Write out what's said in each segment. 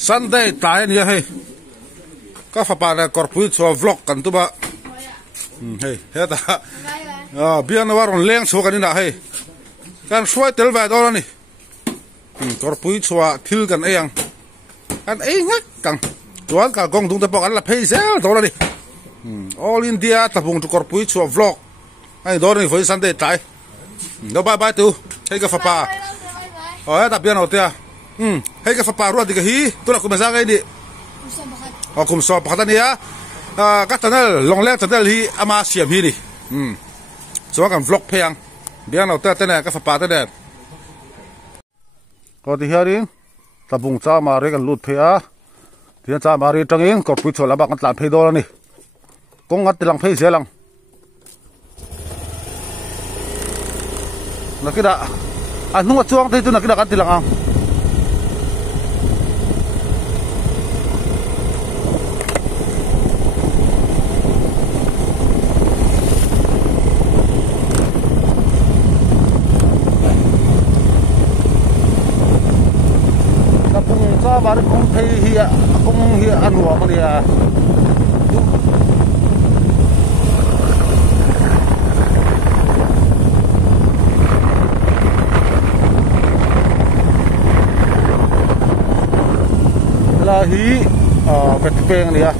Sunday tayo niya hey. Kafapa na korpuit so vlog kan tu ba. Hey, heta. Biar na waron leng so kanina hey. Kan suai tel ba dola ni. Korpuit so til kan ayang. Kan ngak kang. Tuan ka gong dung tepok ala pay sel dola ni. All India tapung tu korpuit so vlog. Ai dola ni foi Sunday tayo. No bye bye tu. Hey kafapa. Oh ya tapi ano tia. Hey kafapa ruat di kahi. Tu nak kumasa kay di. Oh kum so pakatan niya. Katanal long lek tanal hi ama siam hi ni. So kan vlog peyang. Biar ano tia tena kafapa tena. Ko di harin tapung cha mari kan lut pheya. Dia cha mari tangin korpuit so labak kan tlan phei dola ni. Kong ngat tilang phei selang. Nakida nung chuang thei tu nakida kan tilang ang kapung sa mari kong thei hi kong hi anwa mania hi pet peng ni a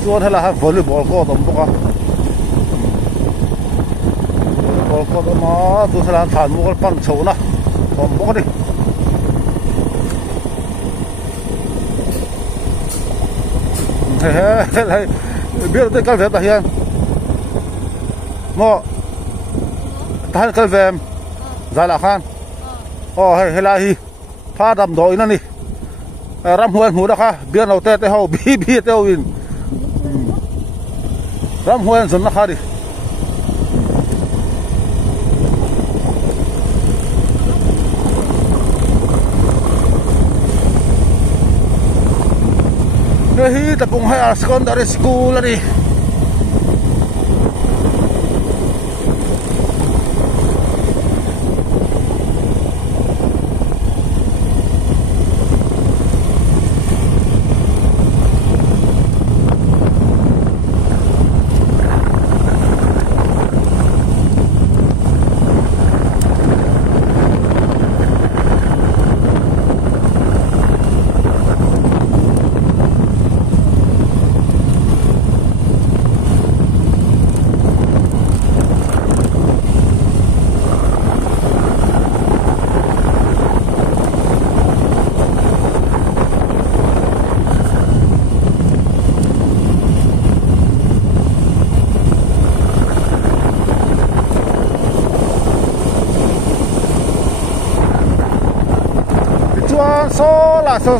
chuan hala ha volleyball ko dom boka volleyball ko ma tu sala than mo pan chona dom boka ni he biar te kal ve ta hian mo tan kal vem zala khan he hela hi pha dam doi na ni ram huan hu da kha biar no te ho bi te win ram huan zon na khari hi tapung high secondary school ani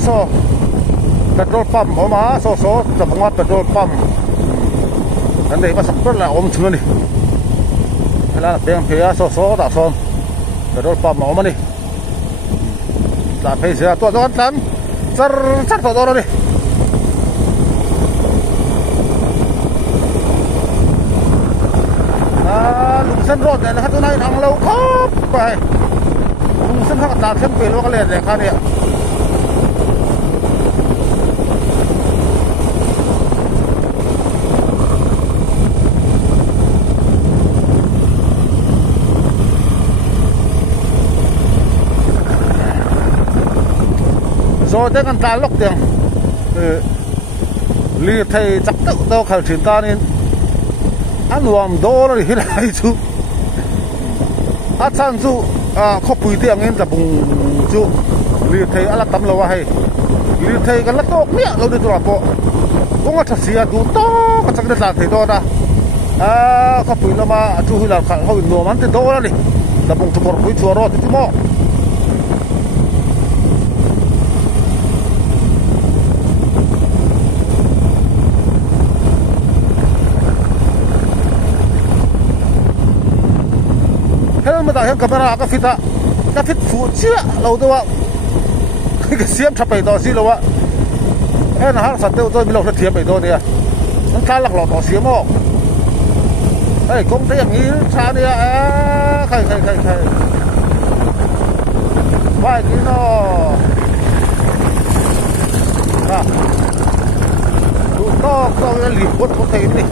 so petrol pump oma so tapung petrol pump ande ba sak la om thuna ni ela beng phea so da son petrol pump oma ni la phei sia to don tan char to do ni lung san road ne ha tu nai ang lo khop pai lung san ha ta them pe lo ka le le kha ni so te kan ta lok tiang li thei chak tak do khal thin ta nin anuam do ri hilai chu a chan chu kho pui tiang in tapung chu li thei ala tam lo wa hai li thei kan la tok mia lo de tura po konga thasia du to ka chak de la thei do da kho pui lo ma chu hilal khal ho no man te do la ni tapung chu kor pui chu ro ti mo mà tại hiện camera cái fit phụ chưa lâu đâu ạ cái xiêm thập bảy đo xí lâu ạ em là hàng sản tiêu tôi bị lột thiệp bảy đo nè nó ta lạc lọt đo xiêm họ đây công tyอย่างนี้ช้าเนี่ยใครว่าอย่างนี้เนาะ quất có thầy đi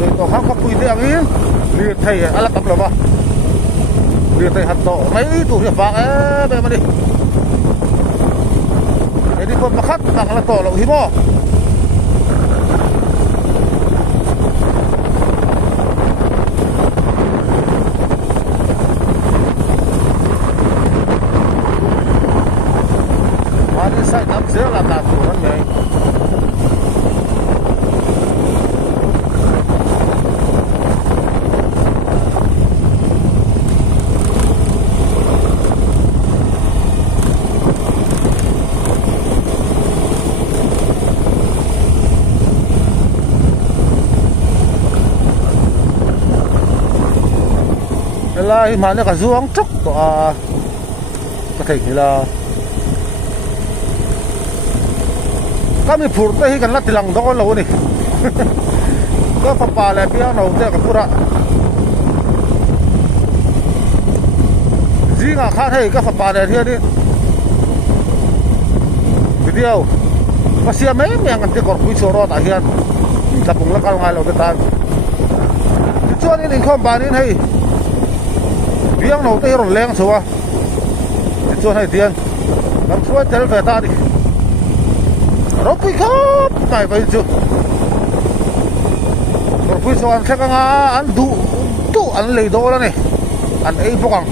rồi tổ khác có quỳ đeo in liệt thầy ala tập là ba liệt thầy hạt tổ mấy tụ hiệp vàng ấy bây giờ mà đi để đi con mà khát bằng là tổ là hiếm mò đi sai nắm giữa là tàn của nó vậy là mà nó cả ruộng trúc của có thể là kami purta hi kan latilang do lo ni ko papala piano te ka pura zinga kha thei ka papala hi ni video pasia mai me ang te kor pui soro ta hian tapung la kal ngai lo ke ta chuan in khom ban in hei biang no te ron leng so wa chuan hai tian nam chuan tel ve ta đi nó quy khắp này vậy chứ rồi quy số anh sẽ có anh đủ anh lấy đồ đó này anh ấy bốc bằng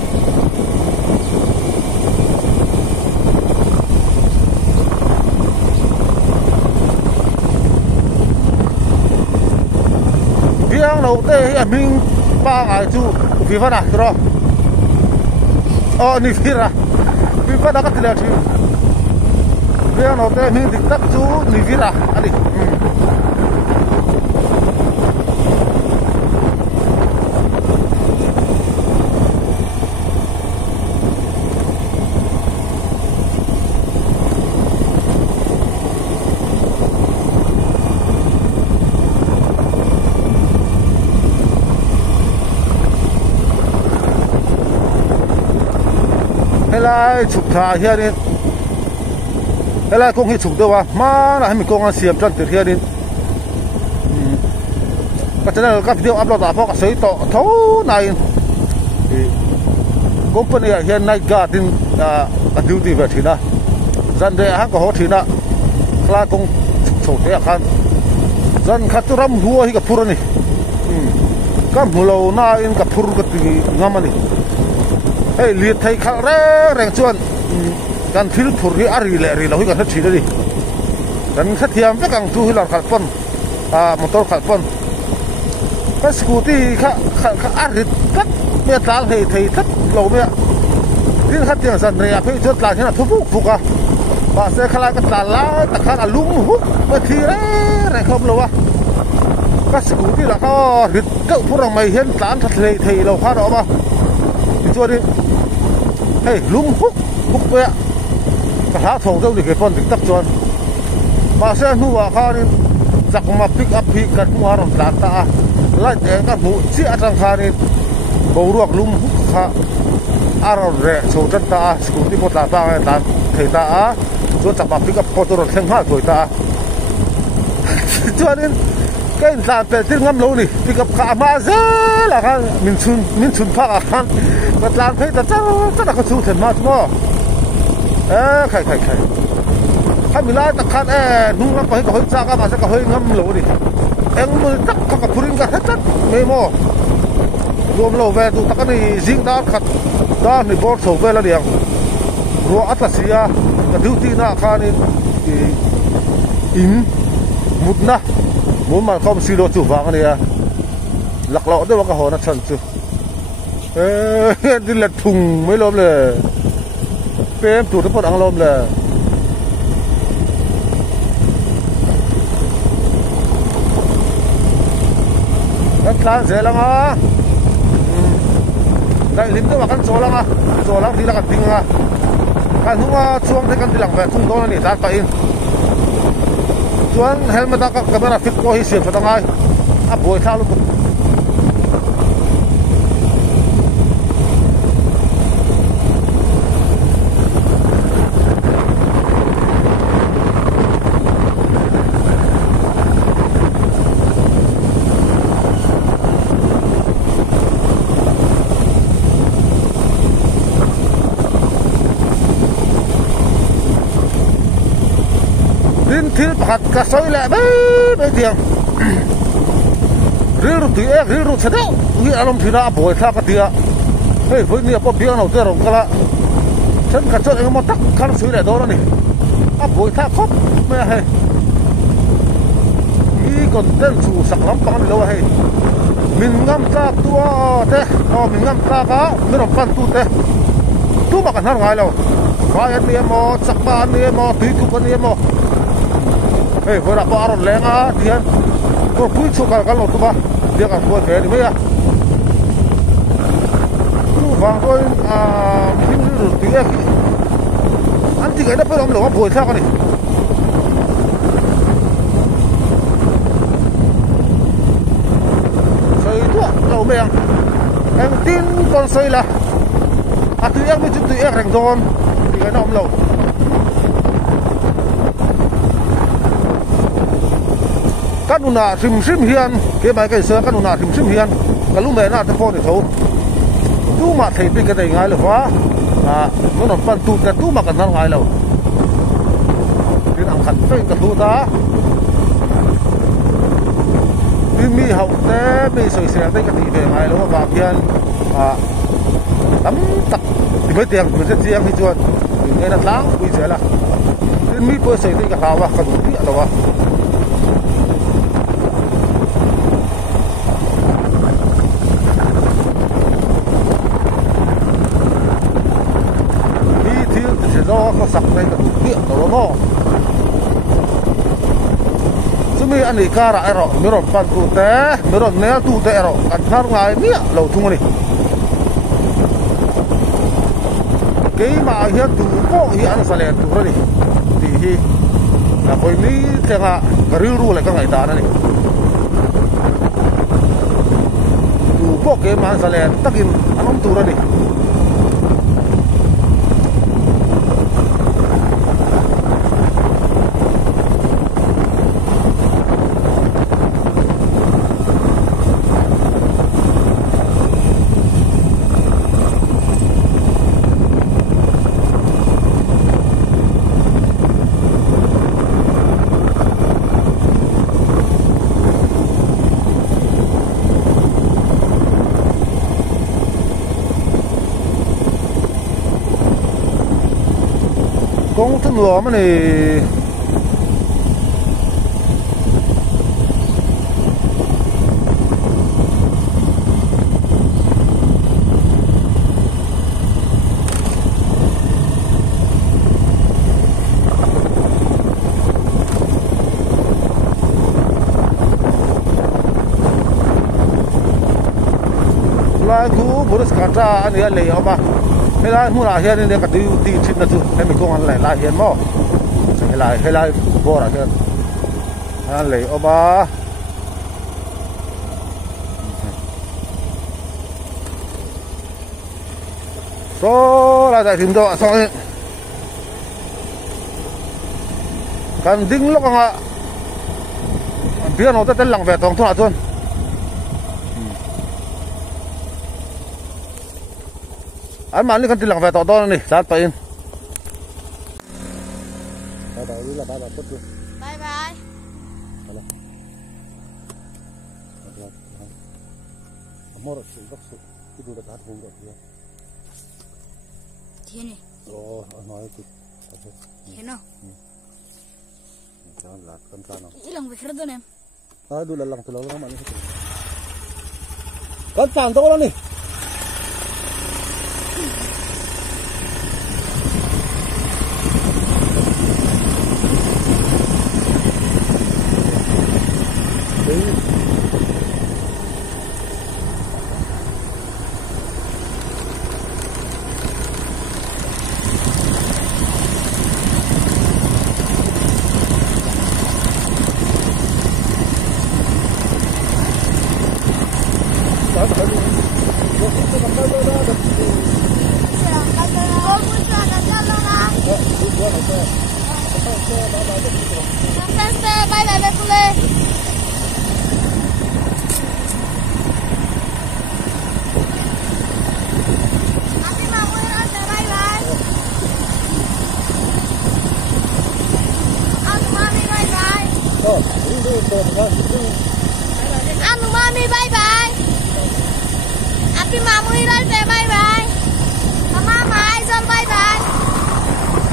biang đầu tê mình ba ngày chú vì phát à rồi ni phi ra vì phát đã cắt tiền chứ biang nó tê mình định tắt chú ni phi ra anh đi lại chụp thả here đi, lại công hi chụp đâu à, mà là mình công ăn xiêm chân từ here đi, cái chân này các video upload đã có sấy to thấu này, company hiện nay garden duty về thì na, dân đây hàng có hot thì na, là công chụp thế kan, dân khát ram hua hi cái pura này, các mulau na in cái pura cái ngam này. Hey, lihat thay khang reng chuan kan thil phur hi ari le ri lo hi kan that thi đi kan kha thiam ve kang two wheeler khat pon motor khat pon ka scooty kha ari kat me tal hei thei that lo me din kha tiang san ne a phei chot la thina thupu phuka ba se khala ka ta la ta kha alum hu me thi re khom lo wa ka scooty la ka rit ka phurang mai hian tlan that lei thei lo kha ro ma cho đi hey lúng hút hút vậy cả há thầu đâu thì cái con tắc cho mà xe nu vào kha đi giặc mà pick up thì cần mua rồi đạn ta lại để các vụ chia trang kha đi bầu ruột lúng hút kha rồi rẻ số chân ta cũng đi một đạn ta đạn thầy ta cho giặc mà pick up có rồi khen hoa tuổi ta cho nên cái đạn về tiếng ngâm lâu đi pick up khá mà dễ là kha mình chun phá kha cái đàn thấy ta chắc là có chú thần mà đúng không? Khai mình lại ta khăn nung lắm có hơi ra mà sẽ có hơi ngâm lỗ đi em chắc có cả phurin cả hết tất mê mò gồm lỗ về tụ ta cái này dính đá khát đá này bó sầu về là điện rùa Atlasia cái duty na khăn này im một na muốn mà không xí đồ chủ vàng này lạc lọ đấy mà cái hồ nó chân chứ đi lật thùng mấy lốm là em tụt nó ăn lốm là rất là dễ lắm á đây lính đó mà căn số lắm á số lắm thì là căn tinh á căn hung chuông thì căn lặng về thùng đó này ra phải chuan helmet các camera fit có hi xiêm cho ngay buổi thao luôn thil pakhat ka soi le be tiang riru ti ek riru chadau ui alom thina boi tha ka tia hei voi ni apo piang no te rong kala chân ka chot engmo tak kan soi le do ni a boi tha khop me hei i kon ten chu sak lam pang lo hei min ngam ta tua te min ngam ta ka mi rom pan tu te tu ma kan har ngai lo vai an ni mo chak ba an ni mo ti tu kan ni mo hei voi ra pa ron lenga tian ko pui chu kal lo tu ba dia kan voi fe ni me ya tu wang voi min ru ti ya an ti ga da pa rom lo boi tha ka ni lâu mèng em tin con xây là tụi em mới tụi em thành don thì cái nó lâu các nụ nà sim hiền cái bài cái sơ các nụ nà sim hiền cái lúc này nà cái phone để thấu tu mà thấy bên cái này ngay là quá nó nằm pan tu cái tu mà cần nó ngay lâu cái thằng khẩn phải cái tu ta mi học té mi soi xe tới cái gì về ngay luôn và kiên tắm tặc thì mới tiền mình sẽ riêng thì chuột thì nghe là láng bây giờ là mi bơi soi tới cái hào và cái đủ địa đâu mi thiếu thì sẽ do có sặc đây cái đủ địa đâu nó mi anh đi cả ra rồi, mi ron pan tu te, mi ron nel tu te rồi, anh thar ngai mi lâu thung này, cái mà hiện tu có hiện anh sẽ lên tu rồi thì là coi mi thế là cái ru lại cái ngày ta này, tu có cái mà anh sẽ lên, tất nhiên anh không tu rồi đi. Công thức lúa mà này là khu bữa kata anh ấy lấy ông bà hay là mua lại hiện nay cái tiêu ti chín là thôi em mình công ăn lại hiện mò hay lại bỏ ra hiện anh lấy ông bà số là tại tìm đó xong rồi cần dính lúc à biết nó rất lằng về thòng thoát luôn anh mà anh cần tiền lằng về tỏ to này sát phải in bye bye thế này nói thế nào ý lằng về khơi đó em đủ là lằng từ lâu lắm mà con phản to lắm này Bye bye. Anh mami bye bye. Happy mami bye bye bye. Mama mai John bye bye.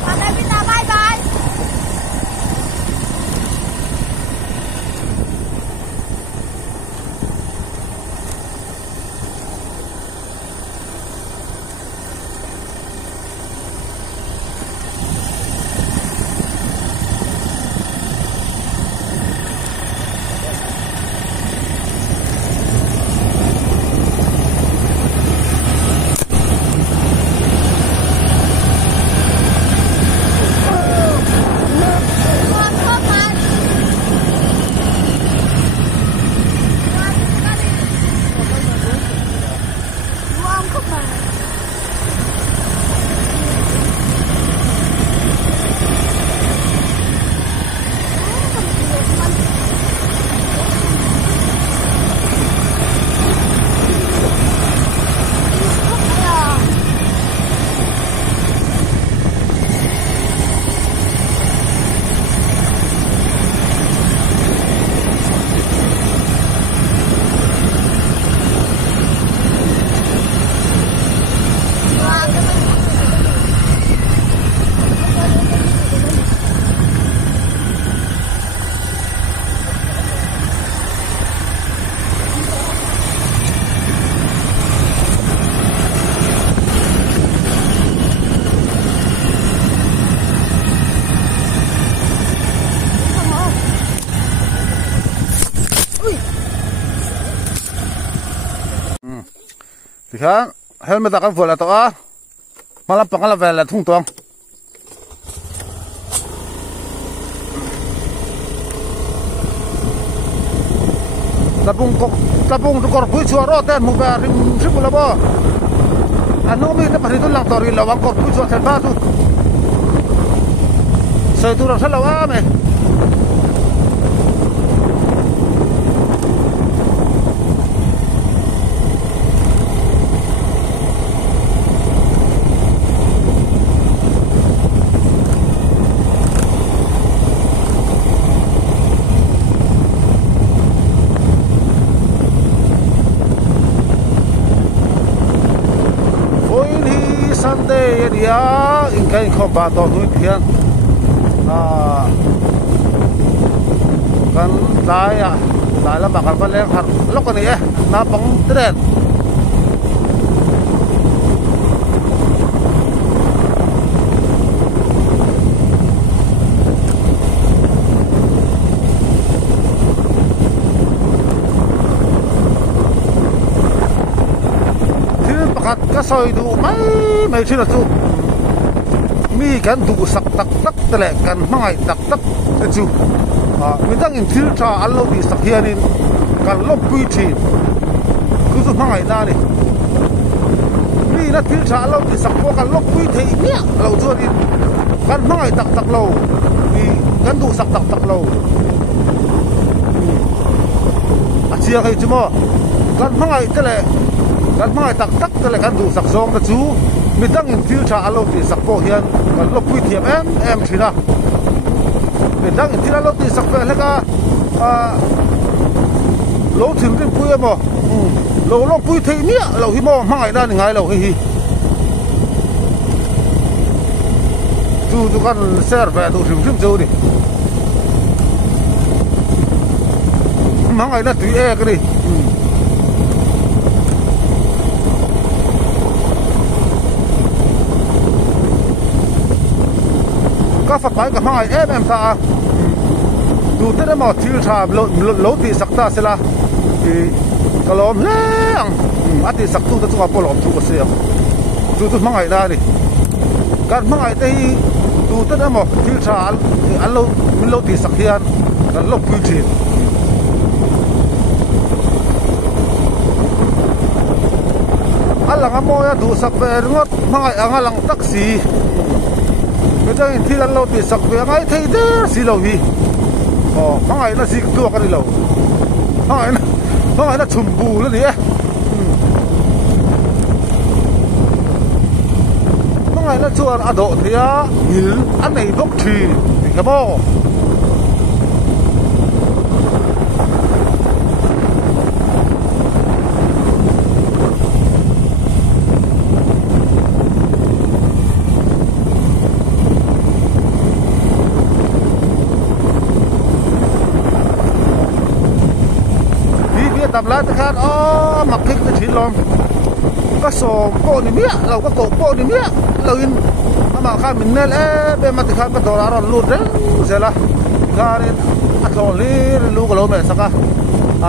Mama Vina bye bye. Thì khá helmet ta kan vừa là to á mà làm bằng là về là thung tuồng tapung tu korpui suara ten muka rim sim la ba anu mi ta pari tu lang tori lawang korpui suara ten ba tu sai tu rasa lawa me Sunday dia ingkai kho ba to hui thian kan lai la bakal ba leng har lok ni na pang tren cái soi đủ mấy chuyện là chú mi cái đủ sắc tắc tắc thế này cái mai tắc tắc thế chú mình đang in thiếu trà ăn lâu thì sắc hiền nên cái lốp bụi thì cứ chú mai ra này mi nó thiếu trà ăn lâu thì sắc qua cái lốp bụi thì nhẹ lâu chưa đi cái mai tắc tắc lâu vì cái đủ sắc tắc tắc lâu chia cái chú mà cái mai thế này kan mai tak tak tele kan du sak zong ta chu mi dang in til tha alo ti sak po hian kan lo pui thiam em thina mi dang in til alo ti sak pe leka lo thim rin pui mo lo pui thei nia lo hi mo mangai da ni ngai lo hi tu kan serve tu thim chu ni mangai na tu e ka ni các phát máy cả hai em ta đủ thế mà thiếu trà lỗ thì sắc ta sẽ là thì cái lom leng ăn thì sắc tu ta chung apol lom tu có xe tu tu mang ai ra đi cái mang ai đây đủ thế mà thiếu trà ăn lỗ mình lỗ thì sắc hiền cái lỗ quy trình ăn là ngắm môi đủ sắc về ngót mang ai ăn là taxi bây giờ thì là lâu thì sặc về ngay thấy thế xí lâu đi, mang ai nó xí tua cái đi lâu, mang ai nó chùm bù nữa đi, mang ai nó chua ăn độ thì nhìn ăn này bốc trì thì cái bò, đập lá tất cả mặc kích cái chín lom có sổ cô đi mía lâu có cổ cô đi mía lâu in mà khai mình nên bên mặt thì khai có đồ ra lụt đấy sẽ là khai nên thổ lý lu cái lỗ mẹ sắc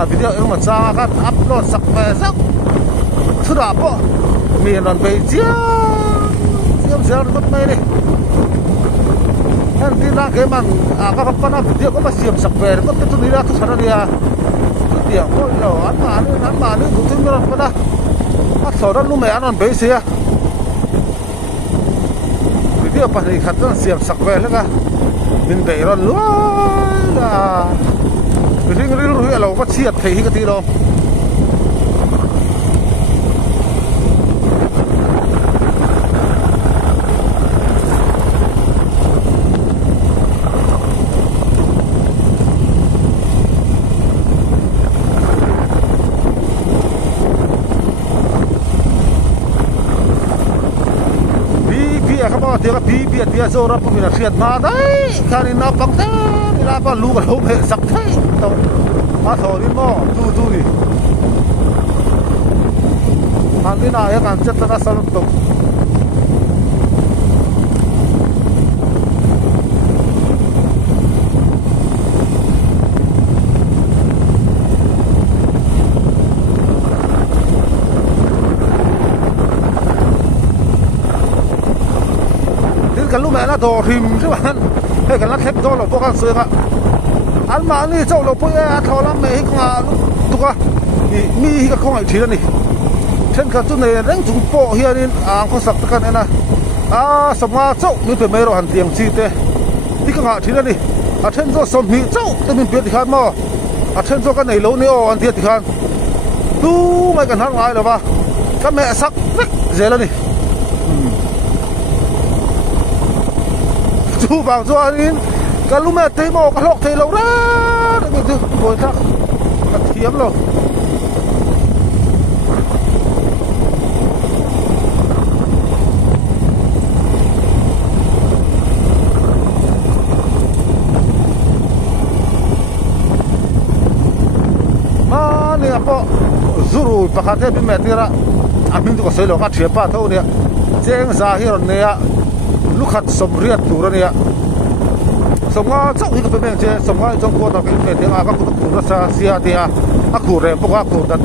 video yang macam kan upload sak pesak sudah apa mian beijing siap kot mai ni kan tina keman apa video ko siap sak per ko tu nila tu sana dia dia ko lo an ni tu meron pada soran lu mai anon beise ya video pas ni khatan siap sak per la min beiron lu la ring ru lo bắt xiết thấy cái tí đâu các bạn thấy cái bia rồi ra mình là xiết mà đấy cái này nó bằng thế là bao lú cái lỗ hệ sặc thế đâu mà thôi đi mò tu đi hàng cái này cái chất nó sao tục cái lúc mẹ nó đổ thìm chứ bạn hay cái nó thép to là có cái sợi ạ anh mà đi châu là bôi thò lắm mẹ cái lúc à mi cái không ai chỉ này trên cái chỗ này đánh chúng bộ here đi có sập cái này nè sập mà châu mình phải mấy rồi hành tiền chi thế đi cái ngã chỉ này trên chỗ sầm mi châu thì mình biết thì khác mà trên chỗ cái này lâu nữa anh thiệt thì khác tu mấy cái hàng ngoài rồi ba các mẹ sắc dễ lên đi chú vào cho đi cái lúc mẹ thấy mò cái lọc thấy lâu đó được chứ rồi chắc thật hiếm rồi mà nè po zuru pakate bi mẹ tira amin tu có soi lo ka thia pa thau nè cheng za hi ron nè lúc khát sầm riết đủ rồi nè sầm ngã cháu thì cái bên trên sầm ngã trong cô ta cái bên tiếng các cụ nó xa xia thì cụ rèm bốc cụ đặt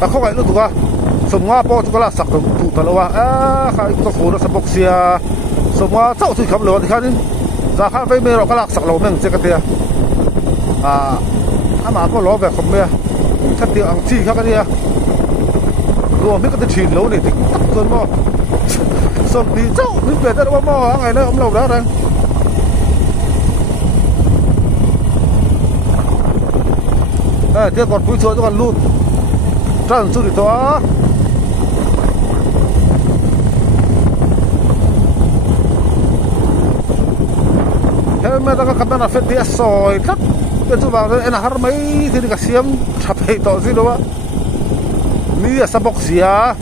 ta không phải lúc tụi sầm ngã po chúng ta sạc tụt ta lâu khai cái cụ nó sập bốc xia sầm ngã cháu thì khám lâu thì khai ra khai với mấy rồi cái sạc lâu mình chơi cái tiền mà có lo về không mấy chắc tiền ăn chi khác cái gì rồi mấy cái chuyện lâu này thì tắt cơn mà sầm thì cháu mình về tới đâu mà ngày nay ông lâu đó đây thế còn cuối chuối còn luôn trần su thì to thế mà ta có cặp là phết địa sỏi thắt cái chú vào đây là har mấy thì cái xiêm chập hay to gì đâu á mi là sao bọc gì à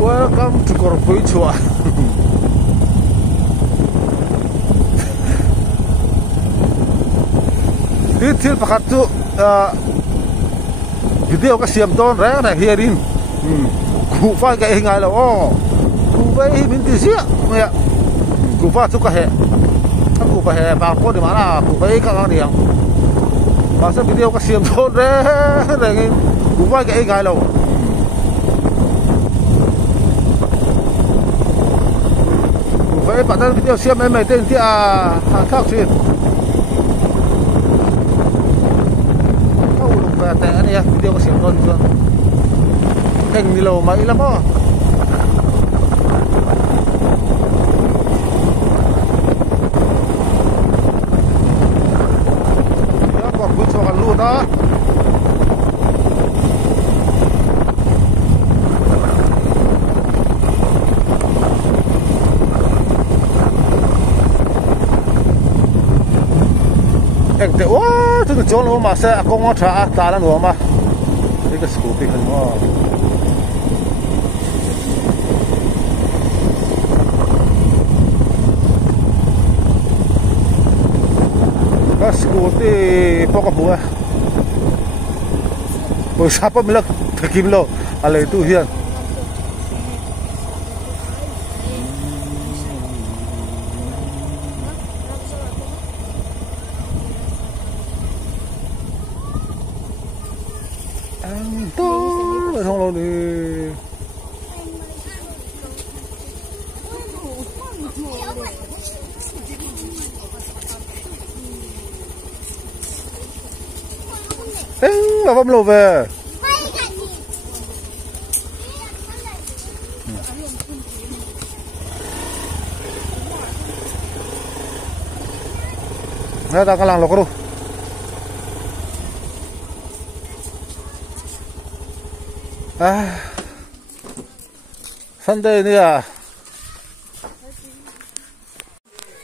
welcome to Corpuchua. Đi til pakat tu video ka siam don ra na hearing. Ku fa ka ngai lo ku bai min ti sia ya. Ku fa tu ka he. Ku fa he ba ko di mana ku bai ka ngang diang. Masa video ka siam don ra ngai ku fa ka ngai lo. Vậy bạn ta video xem em mày tên thì khác gì câu lục về tệ này video có xem luôn chưa kênh đi lầu mấy lắm á còn cứ choกันluôn đó hek te wa tu chon lo ma sa ko ngo tha ta la no ma ni ka school ti kan mo ka school ti pok bu a bo sa pa milak takim lo ale tu hian không lâu đi là bấm lô về nè ta cái làng lộc đâu Sunday ni à,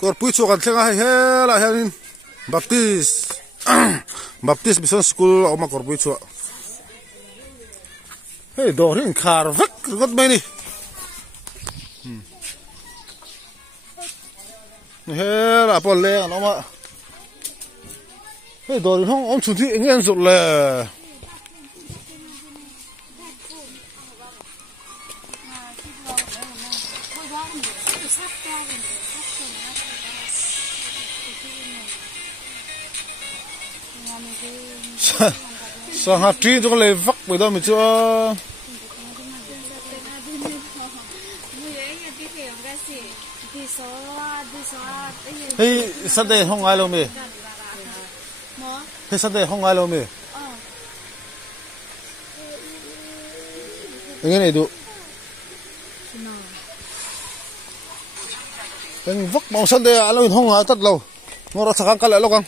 còn bữa chiềuกันเช่นไงเฮ้ล่ะเฮ้ยBaptist Mission Schoolออกมาก่อนบช่วเฮ้ยดอรินคาร์วักรถไม่นี่เฮ้ล่ะพอเลี้ยงออกมาเฮ้ยดอรินห้องชุดที่เงี้ยสุดเลยsao hạt trí cho lấy vắt bởi đó mình chưa hey Sunday không ai đâu mày hey Sunday không ai đâu mày cái này đủ cái vắt màu Sunday à lâu không ai tất lâu ngồi đó thằng cái lại lâu không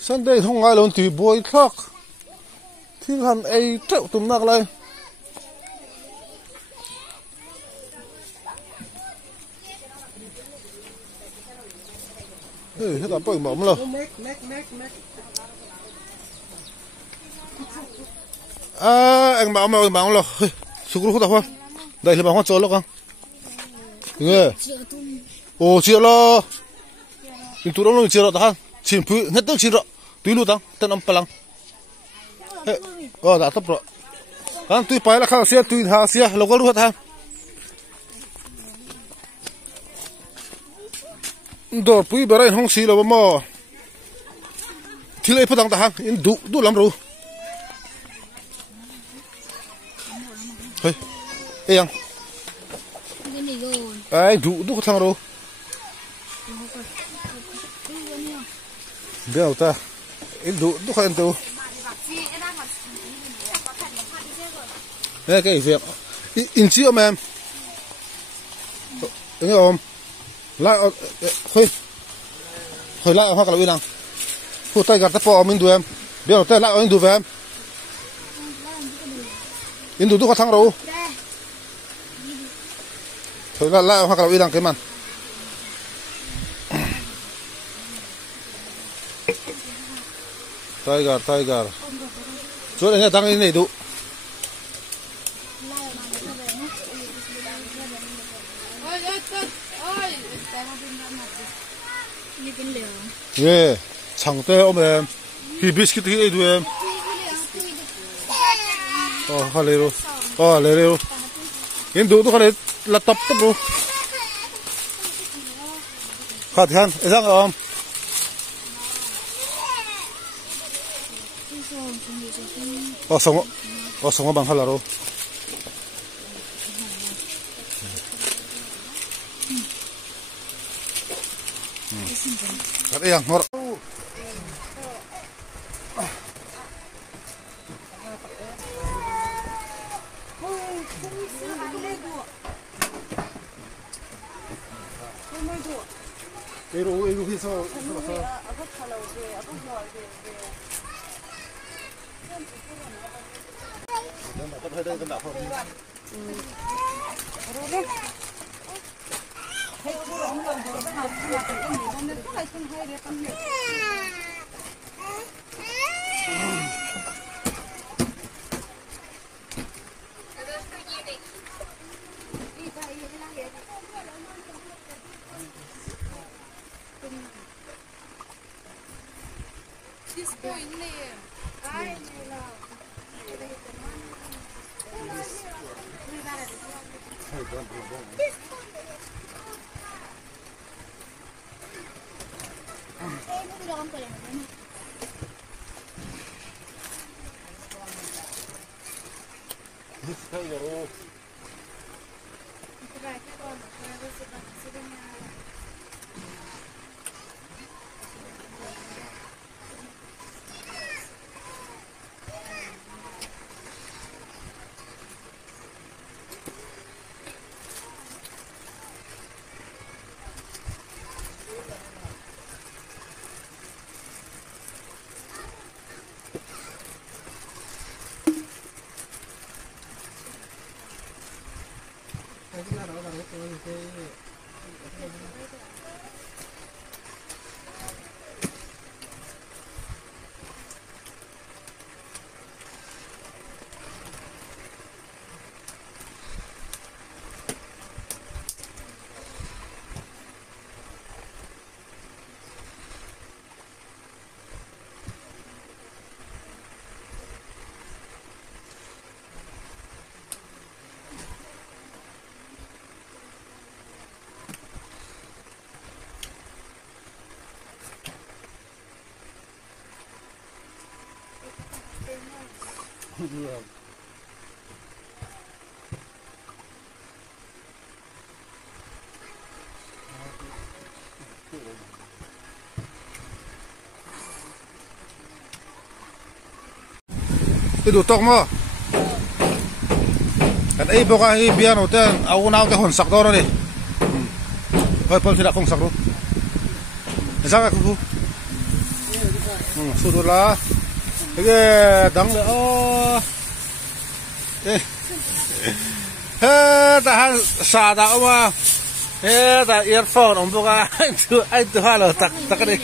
Sunday không ai luôn thì bôi khác thì hẳn ấy trậu tùm nạc lại hết là bôi mỏng rồi anh bảo rồi sụp luôn không đây là bảo hoa trốn luôn không nghe ồ chia lo mình tụi nó luôn chia rồi ta chim phu hết tức chim rồi tùy luôn tăng tên ông palang đã tập rồi anh tùy phải là khang xe tùy hà xe lâu có luôn ha đồ phu bơi không xí đâu mà thì lấy phát tăng ta ha in đủ lắm rồi hey ê anh ai đủ thằng rồi đeo ta in đủ khoan tu nè cái việc in chiếu mà em đúng không lại hồi lại hoặc là uy năng phụ tay gạt tay mình đuổi em đeo tay lại anh đuổi về em in đủ thằng rồi hồi lại hoặc là uy năng cái màn Tiger. Chỗ này tăng lên này đủ. Yeah, chẳng tê ôm em. Hi biscuit thì đủ em. Hà lê rồi. Lê rồi. Em đủ cái này là tập rồi. Khát khan, sang không? Sống bằng hal rồi. Cái yang ngor. Pero 해서 cái đồ tóc mà cái ấy bao cái biên ở trên áo nào cái hòn sặc đó đi thôi phân đã không sặc đâu sao cái khu số đô la cái đắng nữa hết ta xả đạo mà hết ta earphone ông bao cái anh tu halo tak cái này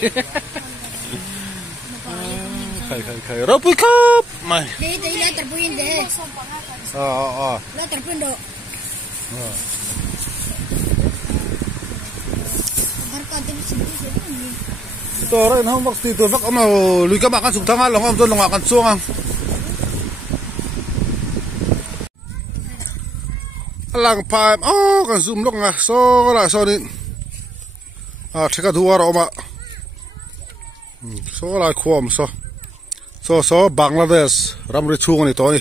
khai ropi kap mai Dito ila terpuin deh. La terpuin do. Berkat itu to rồi nó mặc thì tôi vác mà lùi các bạn ăn sủng thang ăn lòng tôi lòng ăn xuông ăn lang phai cái zoom lúc à so là so đi check out hoa rồi mà so là khuam so Bangladesh ramri chung ni to ni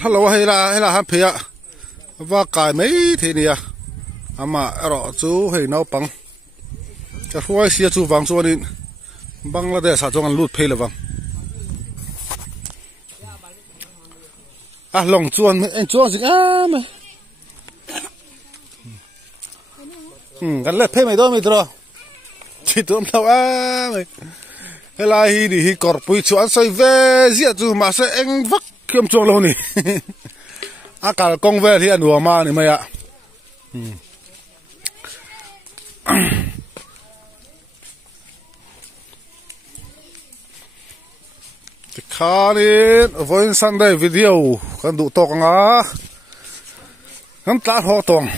hello hay là han phia và cái mấy thế này ama ro chu hay nấu bằng cái huai xia chu vang chu ni Bangladesh chung an lut phê là vang lòng chuan anh chuan gì mày gần lết phê mày đó mày đó chỉ tụm đâu mày hay là hi corpui chuan soi ve zia chu mà sẽ anh vắc kiêm chuông lâu nè cả công ve thì ăn đùa mà nè mày ạ khá đi với Sunday video kan đủ to ngã kan ta ho tong